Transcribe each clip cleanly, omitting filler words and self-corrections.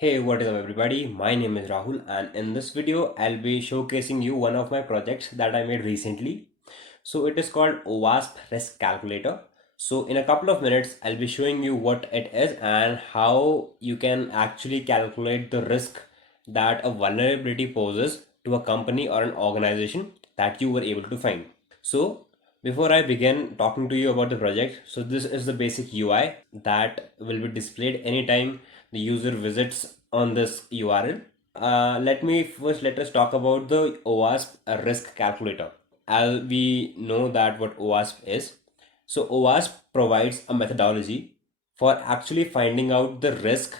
Hey, what is up everybody? My name is Rahul and in this video I'll be showcasing you one of my projects that I made recently. So it is called OWASP Risk Calculator. So in a couple of minutes I'll be showing you what it is and how you can actually calculate the risk that a vulnerability poses to a company or an organization that you were able to find. So before I begin talking to you about the project, so this is the basic UI that will be displayed anytime the user visits on this URL. Let us talk about the OWASP risk calculator. As we know that what OWASP is. So OWASP provides a methodology for actually finding out the risk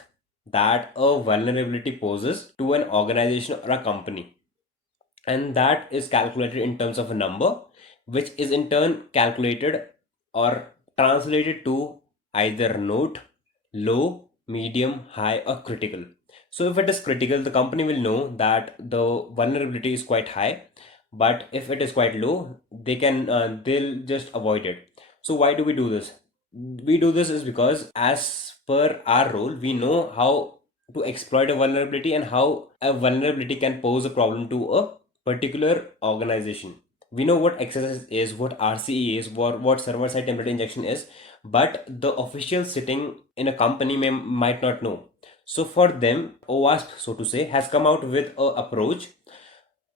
that a vulnerability poses to an organization or a company, and that is calculated in terms of a number, which is in turn calculated or translated to either note, low, medium, high, or critical. So if it is critical, the company will know that the vulnerability is quite high, but if it is quite low, they'll just avoid it. So why do we do this? We do this is because as per our role, we know how to exploit a vulnerability and how a vulnerability can pose a problem to a particular organization. We know what XSS is, what RCE is, what server side template injection is, but the official sitting in a company might not know. So for them, OWASP, so to say, has come out with a approach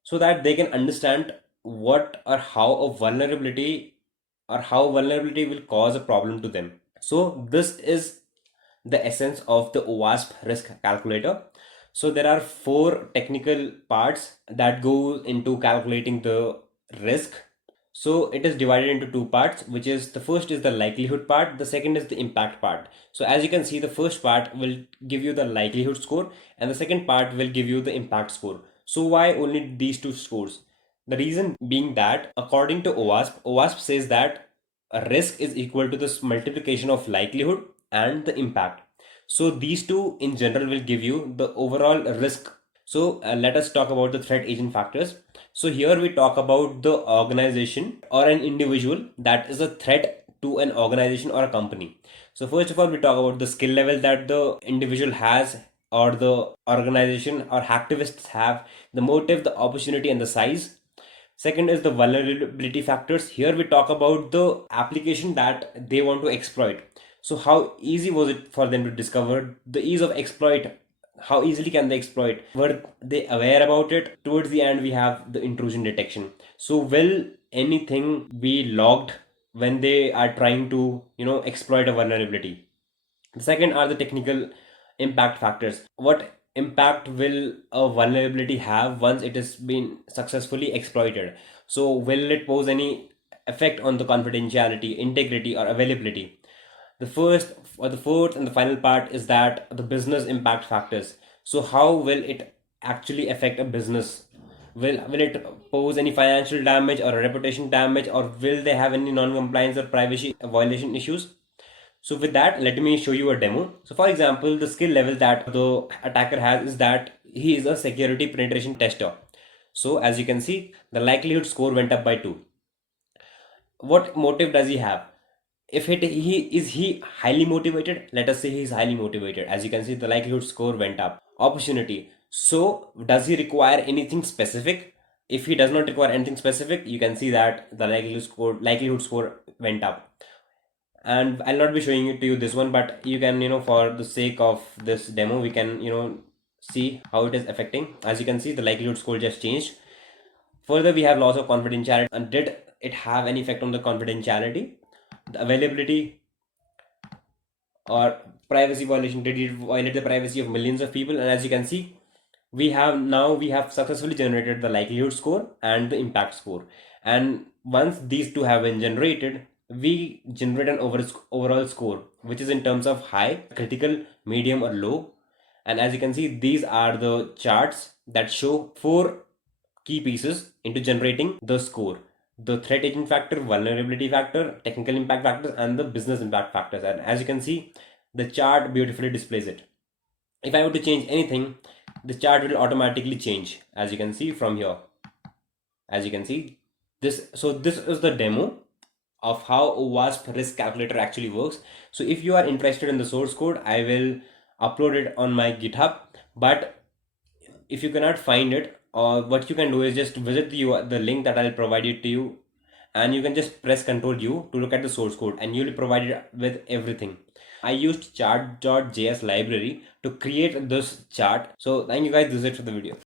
so that they can understand what or how a vulnerability or how vulnerability will cause a problem to them. So this is the essence of the OWASP risk calculator. So there are four technical parts that go into calculating the risk. So it is divided into two parts, which is the first is the likelihood part, the second is the impact part. So as you can see, the first part will give you the likelihood score and the second part will give you the impact score. So why only these two scores? The reason being that according to OWASP says that a risk is equal to this multiplication of likelihood and the impact. So these two in general will give you the overall risk. So let us talk about the threat agent factors. So here we talk about the organization or an individual that is a threat to an organization or a company. So first of all, we talk about the skill level that the individual has or the organization or hacktivists have, the motive, the opportunity, and the size. Second is the vulnerability factors. Here we talk about the application that they want to exploit. So how easy was it for them to discover the ease of exploit? How easily can they exploit? Were they aware about it? Towards the end, we have the intrusion detection. So will anything be logged when they are trying to, exploit a vulnerability? The second are the technical impact factors. What impact will a vulnerability have once it has been successfully exploited? So, will it pose any effect on the confidentiality, integrity, or availability? The first or the fourth and the final part is that the business impact factors. So, how will it actually affect a business? Will it pose any financial damage or a reputation damage, or will they have any non-compliance or privacy violation issues? So with that, let me show you a demo. So for example, the skill level that the attacker has is that he is a security penetration tester. So as you can see, the likelihood score went up by 2. What motive does he have? If he highly motivated, let us say he is highly motivated. As you can see, the likelihood score went up. Opportunity. So does he require anything specific? If he does not require anything specific, you can see that the likelihood score went up. And I'll not be showing it to you this one, but you can, for the sake of this demo, we can, see how it is affecting. As you can see, the likelihood score just changed. Further, we have loss of confidentiality. And did it have any effect on the confidentiality, the availability, or privacy violation? Did it violate the privacy of millions of people? And as you can see, we have successfully generated the likelihood score and the impact score. And once these two have been generated, we generate an overall score, which is in terms of high, critical, medium, or low. And as you can see, these are the charts that show four key pieces into generating the score: the threat agent factor, vulnerability factor, technical impact factors, and the business impact factors. And as you can see, the chart beautifully displays it. If I were to change anything, the chart will automatically change, as you can see from here. As you can see, this is the demo of how OWASP risk calculator actually works. So if you are interested in the source code, I will upload it on my GitHub. But if you cannot find it, or what you can do is just visit the link that I'll provide it to you, and you can just press Ctrl U to look at the source code, and you'll be provided with everything. I used chart.js library to create this chart. So thank you guys. This is it for the video.